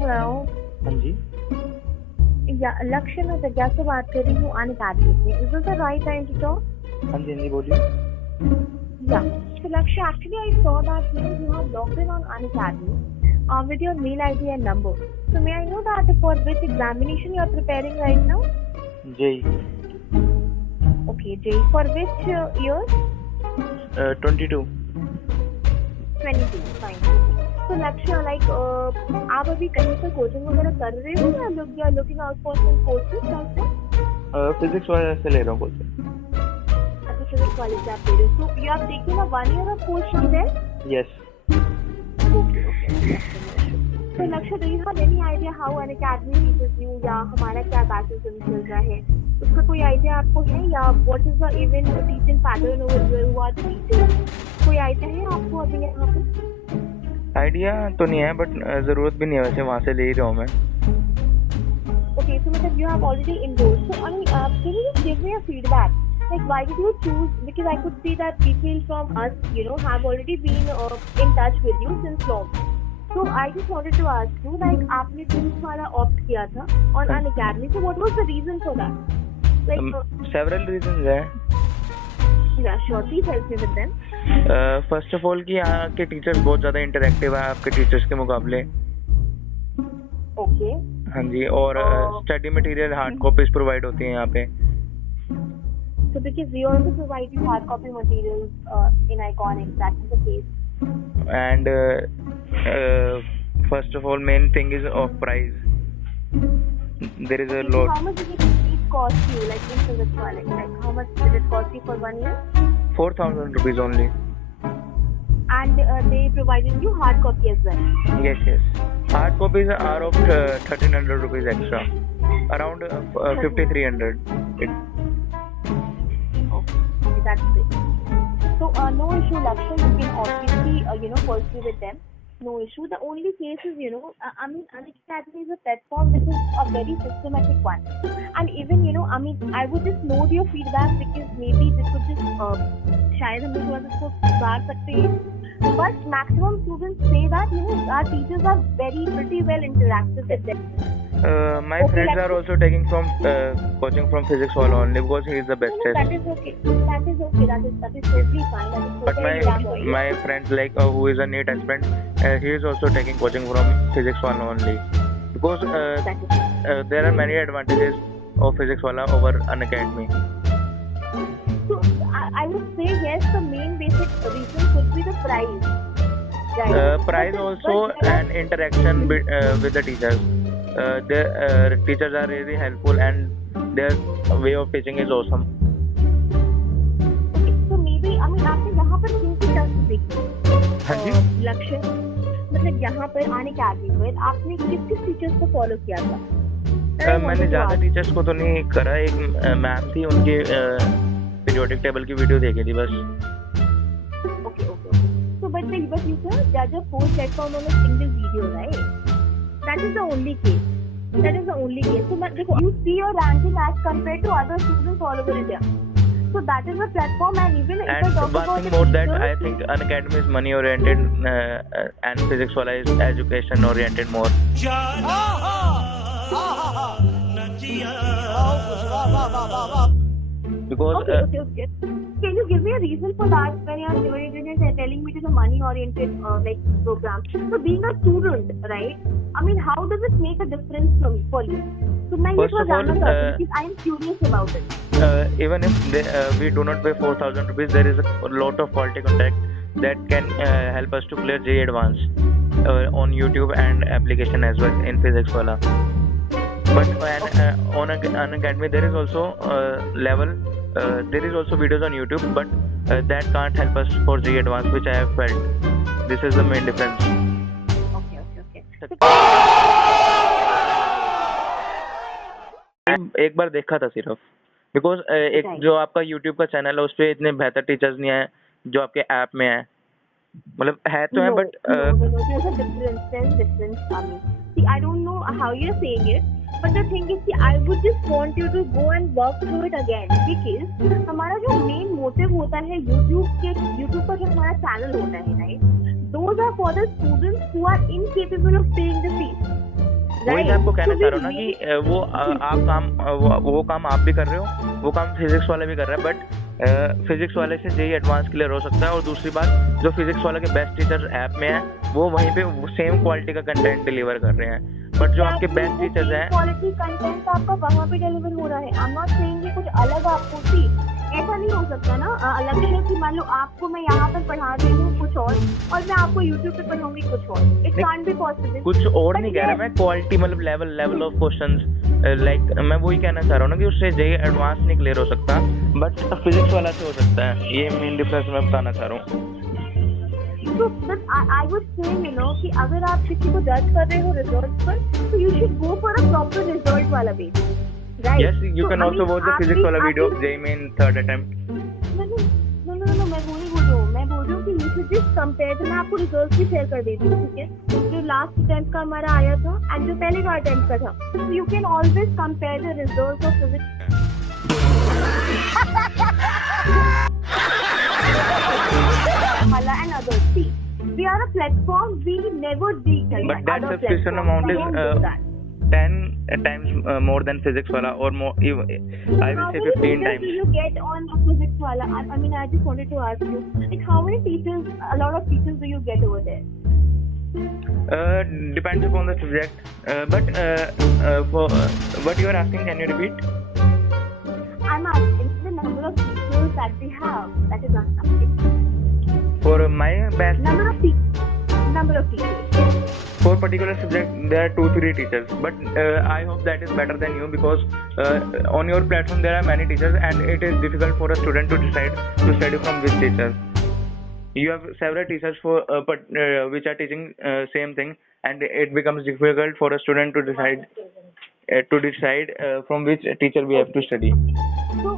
Hello. हाँ जी। या लक्ष्य मैं प्रज्ञा से बात कर रही हूँ अन अकेडमी से। Is this the right time to talk? हाँ जी, हाँ जी, बोलिए। या so Lakshya, actually I saw that you have logged in on Unacademy with your mail ID and number. So may I know that for which examination you are preparing right now? JEE. Okay, JEE. For which year? 22. 22. Fine. So Lakshya, like आप अभी कहीं पर coaching वगैरह कर रहे हो या you are looking out for some courses out there? Physics वाले से ले रहा हूँ कोचिंग। अच्छा, फिजिक्स वाले से आप ले रहे हो। So you are taking a 1 year of course from there? Yes. Okay. So Lakshya, do you have any idea how an academy teaches you या हमारा क्या बैचलर सेमेस्टर चल रहा है? उसका कोई आइडिया आपको है या what is the even teaching pattern over here who are the teachers? कोई आइडिया है आपको अभी यहाँ पे? आइडिया तो नहीं है बट ज़रूरत भी नहीं है, वैसे वहाँ से ले ही रहा हूँ मैं। Okay, so मतलब you have already enrolled. So can you just give me a feedback? Like why did you choose? Because I could see that people from us, have already been in touch with you since long. So I just wanted to ask you, like आपने physics वाला opt किया था on an academy. So what was the reason for that? Like several reasons है। Yeah, sure. Please help me with them. First of all कि यहाँ के teachers बहुत ज़्यादा इंटरेक्टिव है आपके टीचर्स के मुकाबले। Okay. हाँ जी, और study material hard copies provide होती हैं यहाँ पे। So because we also provide you hard copy materials in Iconic, that is the case. And first of all, main thing is of price. There is a So lot. how much did it cost you, like in physics college? Like how much did it cost you for 1 year? 4,000 rupees only. And they provided you hard copy as well. Yes. Hard copies are of 1,300 rupees extra. Around 5,300. Okay, that's great. So no issue, Lakshya. You can obviously pursue with them. No issue. The only case is, I mean, Unacademy is a platform which is a very systematic one. And even, I would just note your feedback because maybe this would just, शायद हम लोग थोड़ा सा इसको सुधार सकते हैं. But maximum students say that, our teachers are pretty well interactive with them. My friends are also taking from coaching from physics wall only because he is the bestest. That is okay. That is totally fine. That is But totally my friend like who is a NEET aspirant, he is also taking coaching from physics wall only because there are many advantages of physics wala over an academy. So I would say yes. The main basic reason could be the price. Right? Price also and interaction with the teachers. The teachers are really helpful and their way of teaching is awesome. Okay, so maybe आपने यहाँ पर किन की terms देखी? हाँ जी। लक्ष्य मतलब यहाँ पर आने के आगे पर आपने किस टीचर्स को फॉलो किया था? मैंने ज़्यादा टीचर्स को तो नहीं करा, एक मैम थी उनकी पीरियोडिक टेबल की वीडियो देखी थी बस। Okay. So but you can judge a course set on a single video, right? That is the only case. So you see your ranking as compared to other students all over India. So that is the platform, and even if I talk about one thing more that I think Unacademy is money oriented and physics wala is education oriented more. Because okay. Can you give me a reason for that when you're telling me it is a money oriented like program? So being a student, right? I mean, how does it make a difference for you? So first of all, I am curious about it. Even if we do not pay 4,000 rupees, there is a lot of quality content that can help us to clear JEE Advanced on YouTube and application as well in physics wala. But on Unacademy there is also there is also videos on YouTube, but that can't help us for JEE Advanced, which I have felt. This is the main difference. Okay. एक बार देखा था सिर्फ, because एक जो आपका YouTube का channel है उस पे इतने बेहतर टीचर्स नहीं है जो आपके ऐप में है, मतलब है तो है but there's a difference. See, I don't know how you're saying it, but the thing is, I would just want you to go and work through it again because हमारा जो main motive होता है YouTube का जो हमारा channel होता है, right? Those are for the students who are incapable of paying the fees. वही मैं आपको कहना चाह रहा हूँ ना कि वो आप काम वो काम आप भी कर रहे हो, वो काम फिजिक्स वाला भी कर रहा है, बट फिजिक्स वाले से जेई एडवांस क्लियर हो सकता है। और दूसरी बात, जो फिजिक्स वाले के बेस्ट टीचर ऐप में है वो वहीं पे सेम क्वालिटी का कंटेंट डिलीवर कर रहे हैं, बट जो आपके बेस्ट टीचर्स हैं क्वालिटी कंटेंट आपका वहाँ पे डिलीवर हो रहा है। आई एम नॉट सेइंग कि कुछ अलग आपको थी, ऐसा नहीं हो सकता ना। अलग है कि मान लो आपको मैं यहाँ पर पढ़ा रही हूँ कुछ और मैं आपको यूट्यूब पे पढ़ाऊंगी कुछ और। It can't be possible. कुछ और नहीं कह रहा मैं, क्वालिटी मतलब लेवल ऑफ क्वेश्चंस, लाइक मैं वही कहना चाह रहा हूँ ना कि उससे जेई एडवांस नहीं क्लियर हो सकता, बट फिजिक्स वाला से हो सकता है। ये मेन डिफरेंस मैं बताना चाह रहा हूँ। So, but I would say, you know, कि अगर आप किसी को जज कर रहे हो रिजल्ट पर, तो you should go for a proper result वाला base, right? Yes, you can also watch the physics वाला video of JEE Main third attempt. No, मैं वो नहीं बोल रही हूँ। मैं बोल रही हूँ कि you should just compare। तो मैं आपको रिजल्ट भी शेयर कर देती हूँ, ठीक है? जो लास्ट अटेम्प्ट का हमारा आया था एंड जो पहले का अटेम्प्ट का था, so you can always compare the results of physics. And others. See, we are a platform. We never detail. But that subscription amount is 10 times more than physics wala, or more. I will say 15 times. Do you get on physics wala? I mean, I just wanted to ask you, like, how many teachers? A lot of teachers do you get over there? Depends upon the subject. But for what you are asking, can you repeat? I'm asking the number of teachers that we have. That is asking. For my batch, number of teachers. For particular subject, there are 2-3 teachers. But I hope that is better than you, because on your platform there are many teachers, and it is difficult for a student to decide to study from which teacher. You have several teachers which are teaching same thing, and it becomes difficult for a student to decide from which teacher we have to study. So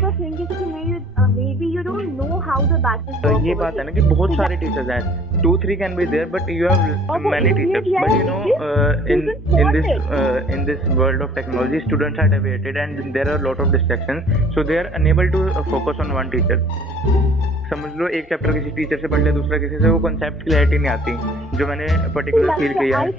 the thing is that maybe you don't know how the batches work. ये बात है ना कि बहुत सारे teachers हैं, 2-3 can be there, but you have many teachers. But you know, in this world of technology, students are deviated and there are a lot of distractions, so they are unable to focus on one teacher. समझ लो एक chapter किसी teacher से पढ़ ले, दूसरा किसी से, वो कॉन्सेप्ट क्लैरिटी नहीं आती जो मैंने पर्टिकुलर फील किया है। I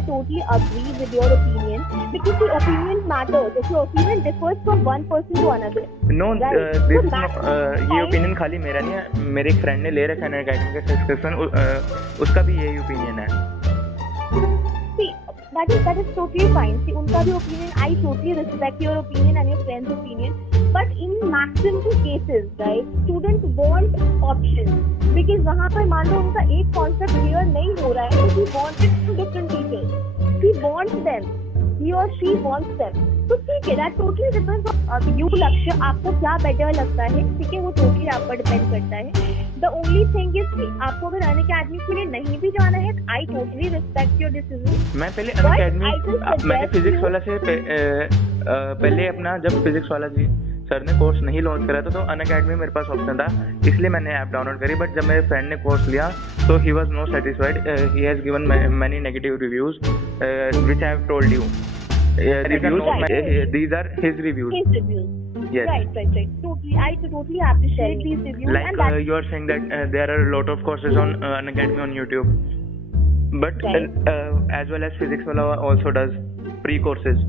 totally agree with your opinion, because the opinion matters. If your opinion differs from one person to another. No, ये opinion खाली मेरा नहीं है, मेरे एक फ्रेंड ने ले रखा है अकेडमी का सब्सक्रिप्शन, उसका भी यही opinion है। See, that is totally fine. See, उनका भी opinion, I totally respect your opinion and your friend's opinion. But in maximum cases, right, students want options, because वहाँ पर मान लो उनका एक concept clear नहीं हो रहा है, तो he wants it from different teachers. He wants them. He or she wants them. तो ठीक है, that totally depends on you, लक्ष्य, आपको क्या better लगता है, ठीक है, वो totally आप पर depend करता है. The only thing is कि आपको अगर अनअकैडमी के लिए नहीं भी जाना है, I totally respect your decision. मैं पहले अनअकैडमी, मैंने फिजिक्स वाला से पहले अपना, जब फिजिक्स वाला जी सर ने कोर्स नहीं लॉन्च करा था, तो अनअकैडमी मेरे पास ऑप्शन था, इसलिए मैंने ऐप डाउनलोड करी। बट जब मेरे फ्रेंड ने कोर्स लिया तो he was not satisfied, he has given many negative reviews which I have told you. These are his reviews. Yes. Right. Totally, I totally appreciate these reviews. Like you are saying that there are a lot of courses on Unacademy on YouTube, but as well as physics wala also does pre-courses.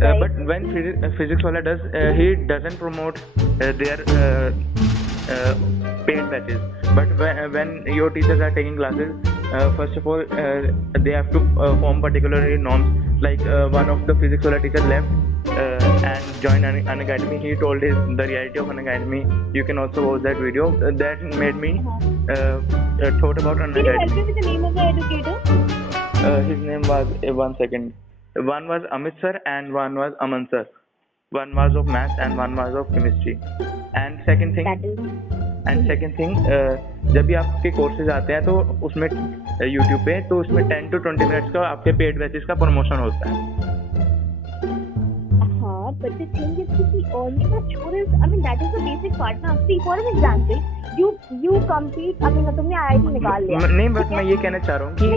Right. But when physics wala does, he doesn't promote their paid batches. But when your teachers are taking classes, first of all, they have to form particular norms. Like one of the physics wala teacher left and joined Unacademy. He told the reality of Unacademy. You can also watch that video. That made me thought about Unacademy. Can you help me with the name of the educator? His name was one second. One was Amit sir and one was Aman sir. One was of maths and one was of chemistry. And second thing, जब भी आपके courses आते हैं तो उसमें YouTube पे, तो उसमें 10 to 20 मिनट्स का आपके पेड बैचेस का प्रमोशन होता है। हाँ, but the thing is to see earning a chore is, I mean, that is the basic part now. See, for an example, you compete, I mean, तुमने IIT निकाल लिया। नहीं, बस मैं ये कहना चाह रहा हूँ कि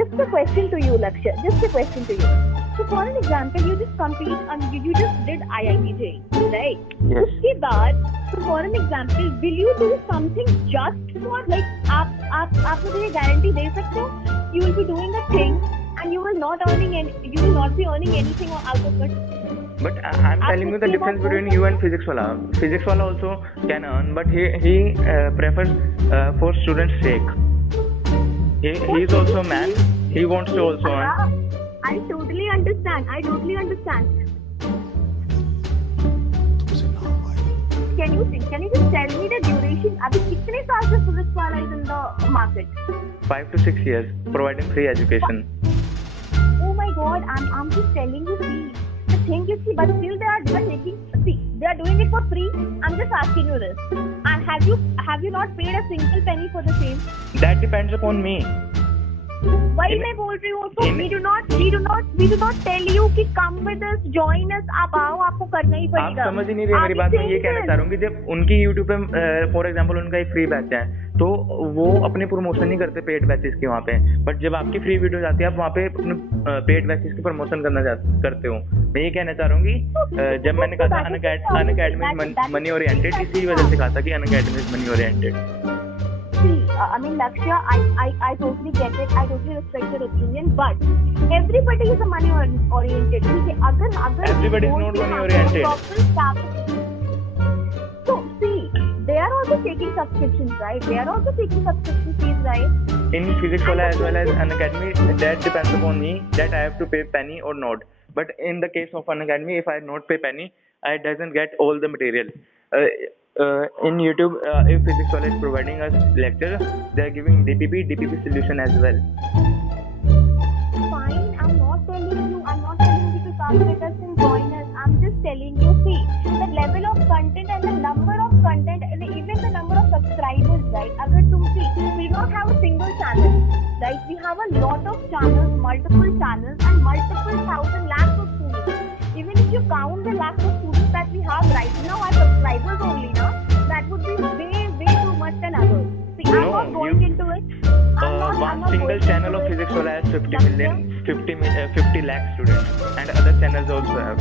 just a question to you, Lakshya. Just a question to you. So for an example, you just compete and you just did IIT JEE, right? Yes. उसके बाद, so for an example, will you do something just for like आप मुझे ये guarantee दे सकते हो? You will be doing a thing and you will not be earning anything out of it. But I'm telling you the difference between you and physics wala. Physics wala also can earn, but he prefers for students' sake. He is also a man. He wants to also earn. I totally understand. Can you just tell me the duration? अभी कितने साल से physics वाला is in the market? 5 to 6 years, providing free education. Oh my God! I'm just telling you. See, the thing is, but still they are doing it for free. I'm just asking you this. And have you not paid a single penny for the same? That depends upon me. वही मैं बोल रही हूँ. So we do not tell you कि come with us, join us. आप आओ, आपको करना ही पड़ेगा. आप समझ ही नहीं रहे मेरी बात. मैं ये कहना चाह रहा हूँ कि जब उनकी YouTube पे फॉर एग्जांपल उनका एक फ्री बैच है तो वो अपने प्रमोशन नहीं करते पेड बैचेस की वहाँ पे. बट जब आपकी फ्री वीडियोज आती है आप वहाँ पे अपने पेड बैचेस की प्रमोशन करते हो. मैं ये कहना चाह रहा हूँ कि जब मैंने कहा था अनअकैडमी मनी ओरिएंटेड, इसी वजह से कहा था कि Unacademy is money oriented. I mean, Lakshya, I totally get it. I totally respect your opinion, but everybody is a money oriented. ठीक है, अगर everybody is not money oriented. So see, they are also taking subscriptions, right? They are also taking subscription fees, right? In physics wala as well as Unacademy, that depends upon me that I have to pay penny or not. But in the case of Unacademy, if I not pay penny, I doesn't get all the material. In YouTube, if physics wala is providing us lecture, they are giving DPP solution as well. Fine, I'm not telling you to come with us and join us. I'm just telling you, see, the level of content and the number of content and even the number of subscribers, right? Agar tum see, we don't have a single channel, right? We have a lot of channels, multiple channels and multiple thousand lakhs of students. Even if you count the lakhs of students that we have right now as subscribers only, na, that would be way too much than others. See, I'm not going into it. One single channel of physics wala has 50 lakh students, and other channels also have.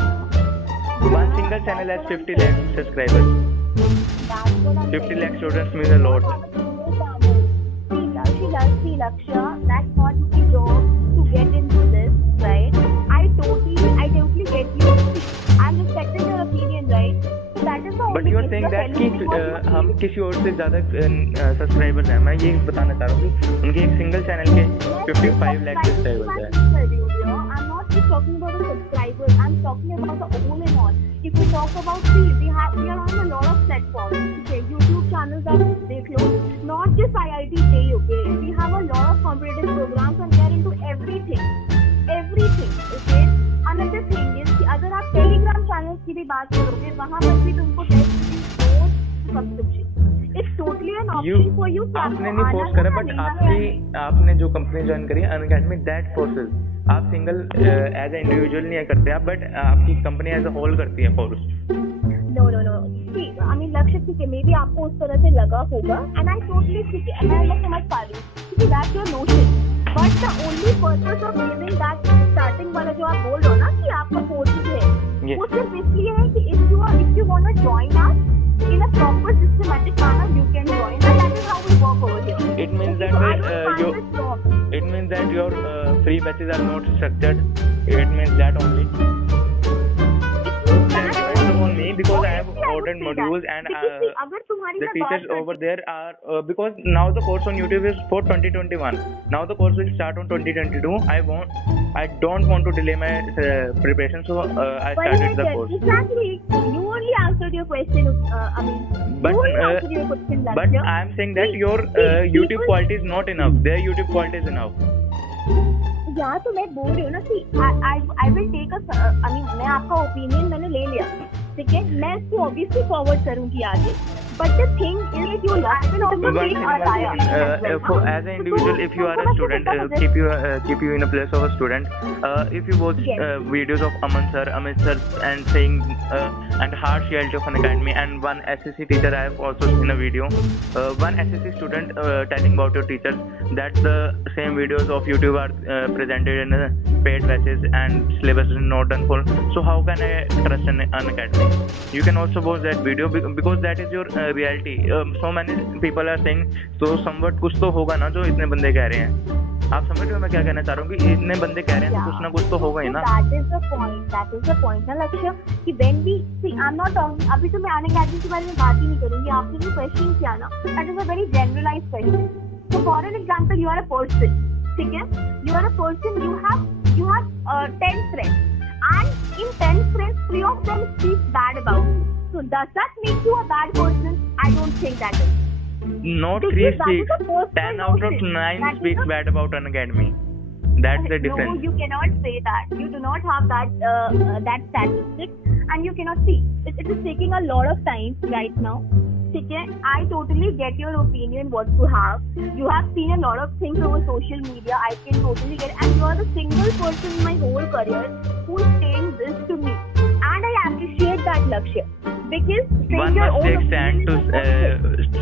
One single channel has 50 lakh subscribers. 50 lakh students means a lot. See, Lakshya, that's not my job to get into this, right? I totally get you. I'm respecting your opinion, right? That is the only. But you are saying that कि हम किसी और से ज़्यादा subscribers हैं. मैं ये बताना चाह रहा हूँ कि उनके एक सिंगल चैनल के 55 लाख सब्सक्राइबर्स हैं. I'm not just talking about the subscribers. I'm talking about the all in all. If we talk about, see, we are on a lot of platforms. Okay, YouTube channels are देख लो. Not just IIT JEE, okay. We have a lot of competitive programs and we are into everything. Okay. Another thing is कि अगर आप Telegram channels की भी बात करोगे, वहाँ पर भी तुमको subscription. It's totally an option for you. आपने नहीं फोर्स करा, बट आपने जो कंपनी ज्वाइन करी अनअकैडमी, दैट फोर्सेस. आप सिंगल एज ए इंडिविजुअल नहीं करते आप, बट आपकी कंपनी एज अ होल करती है force. No. See, I mean, Lakshya, ठीक है, maybe आपको उस तरह से लगा होगा, and I totally ठीक है, and मैं समझ पा रही हूँ, क्योंकि that's your notion. But the only purpose of giving that starting वाला जो आप बोल रहे हो ना कि आपका courses है, वो सिर्फ इसलिए है कि if you want to join us in a proper systematic manner, you can join, and that is how we work over here. It means that your free batches are not structured. It means that only. Because I have ordered modules and the teachers over there are because now the course on YouTube is for 2021. Now the course will start on 2022. I don't want to delay my preparation, so I started the course. Exactly. You only answered your question. But I am saying that your YouTube quality is not enough. Their YouTube quality is enough. या तो मैं बोल रही हूँ ना कि I will take मैं आपका ओपिनियन मैंने ले लिया, ठीक है, मैं इसको ऑब्वियसली फॉरवर्ड करूँगी आगे, But the thing is that you learn also being a liar. For as an individual, if you are a student, keep you in a place of a student. If you watch videos of Aman sir, Amit sir, and saying and harsh reality of an academy, and one SSC teacher, I have also seen a video. One SSC student telling about your teachers that the same videos of YouTube are presented in paid batches and syllabus is not done full. So how can I trust an academy? You can also watch that video because that is your reality. So many people are saying, so somewhat कुछ तो होगा ना जो इतने बंदे कह रहे हैं. आप समझ रहे हो मैं क्या कहना चाह रहा हूँ कि इतने बंदे कह रहे हैं तो कुछ ना कुछ तो होगा ही ना. That is the point ना लक्ष्य कि when we see I'm not talking अभी तो मैं आने academy के बारे में बात ही नहीं करूँगी. आपने जो question किया ना that is a very generalized question. So for an example you are a person, ठीक है? You are a person, you have 10 friends and in 10 friends 3 of them speak bad about you. So does that make you a bad person? I don't think that is. No 3 speaks, 10 out of 9 speaks bad about an academy. That's the difference. No, you cannot say that. You do not have that statistic, and you cannot see. It is taking a lot of time right now. Okay, I totally get your opinion what you have. You have seen a lot of things over social media. I can totally get it. And you are the single person in my whole career who is saying this to me. And I appreciate that, Lakshya. Because one must take stand to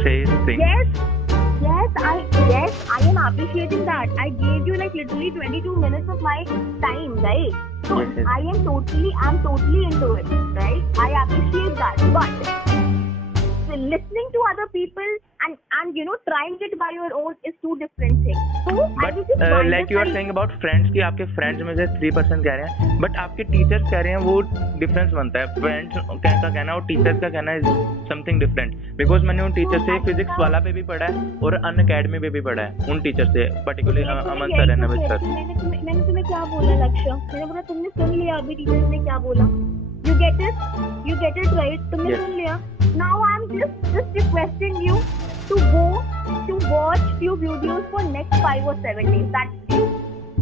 say things. Yes, I am appreciating that. I gave you like literally 22 minutes of my time, right? So yes. I'm totally into it, right? I appreciate that. But listening to other people and you know trying it by your own is two different things. So but like you are saying about friends कि आपके friends में से 3% कह रहे हैं, but आपके teachers कह रहे हैं वो difference बनता है. Friends का कहना और teachers का कहना is something different. Because मैंने उन teachers से physics वाला पे भी पढ़ा है और अन academy पे भी पढ़ा है उन teachers से, particularly Aman sir and Namit sir. मैंने तुम्हें क्या बोला लक्ष्य? मैंने बोला तुमने सुन लिया अभी teachers ने क्या बोला. You get it right. तुमने सुन लिया. Now I'm just requesting you to go to watch few videos for next 5 or 7 days.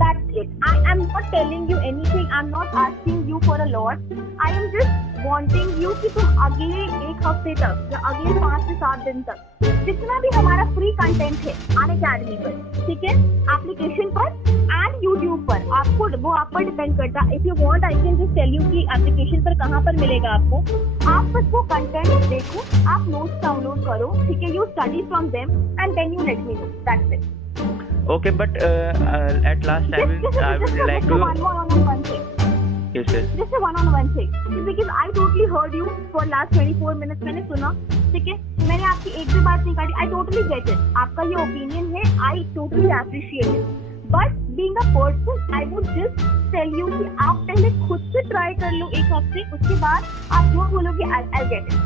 That's it. I am not telling you anything. I'm not asking you for a lot. I am just wanting you कि तुम अगले 1 हफ्ते तक या अगले 5 से 7 दिन तक जितना भी हमारा फ्री कंटेंट है अन अकेडमी पर, ठीक है, एप्लीकेशन पर एंड यूट्यूब पर, आपको वो आप पर डिपेंड करता है. If you want I can just tell you कि एप्लीकेशन पर कहाँ पर मिलेगा आपको. आप बस वो कंटेंट देखो, आप नोट्स डाउनलोड करो, ठीक है, you study from them and then you let me know. That's it. Okay, but at last I would like to. One thing. Yes. Just a one-on-one thing. Because I totally heard you for last 24 minutes. मैंने सुना, ठीक है, मैंने आपकी एक भी बात नहीं काटी. I totally get it. आपका ये opinion है. I totally appreciate it. But being a person, I would just tell you कि आप पहले खुद से try कर लो 1 हफ्ते. उसके बाद आप जो बोलोगे I'll get it.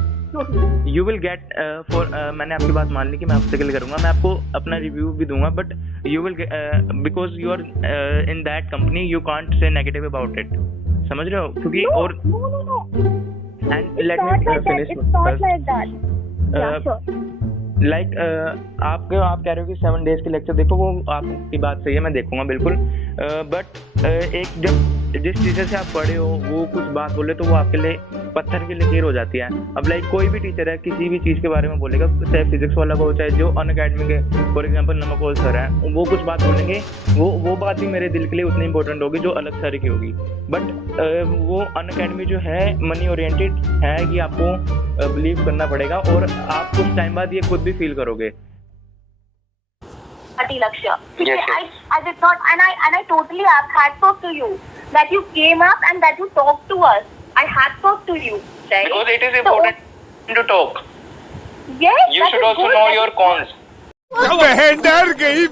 You will get मैंने आपकी बात मान ली कि मैं आपसे कल करूँगा, मैं आपको अपना रिव्यू भी दूंगा, but you will get because you are in that company you can't say negative about it. समझ रहे हो? क्योंकि और No. and let me finish. It's not like that. Yeah, sure. Like आप कह रहे हो कि 7 days के लेक्चर देखो, वो आपकी बात सही है, मैं देखूंगा बिल्कुल. बट एक जब जिस टीचर से आप पढ़े हो वो कुछ बात बोले तो वो आपके लिए पत्थर के लिए कीर हो जाती है. अब लाइक कोई भी टीचर है किसी भी चीज़ के बारे में बोलेगा, चाहे फिजिक्स वाला हो चाहे जो अन अकेडमी के फॉर एग्जाम्पल नमकोल सर है, वो कुछ बात बोलेंगे, वो बात भी मेरे दिल के लिए उतनी इंपॉर्टेंट होगी जो अलग सर की होगी. बट वो अन अकेडमी जो है मनी ओरिएंटेड है कि आपको बिलीव करना पड़ेगा और आप कुछ टाइम बाद ये खुद भी फील करोगे. Lakshya. Yes. I did not, and I totally have hats off to you that you came up and that you talked to us. I hats off to you, right? Because it is important to talk. Yes. You should also know your cons. बहन डर गई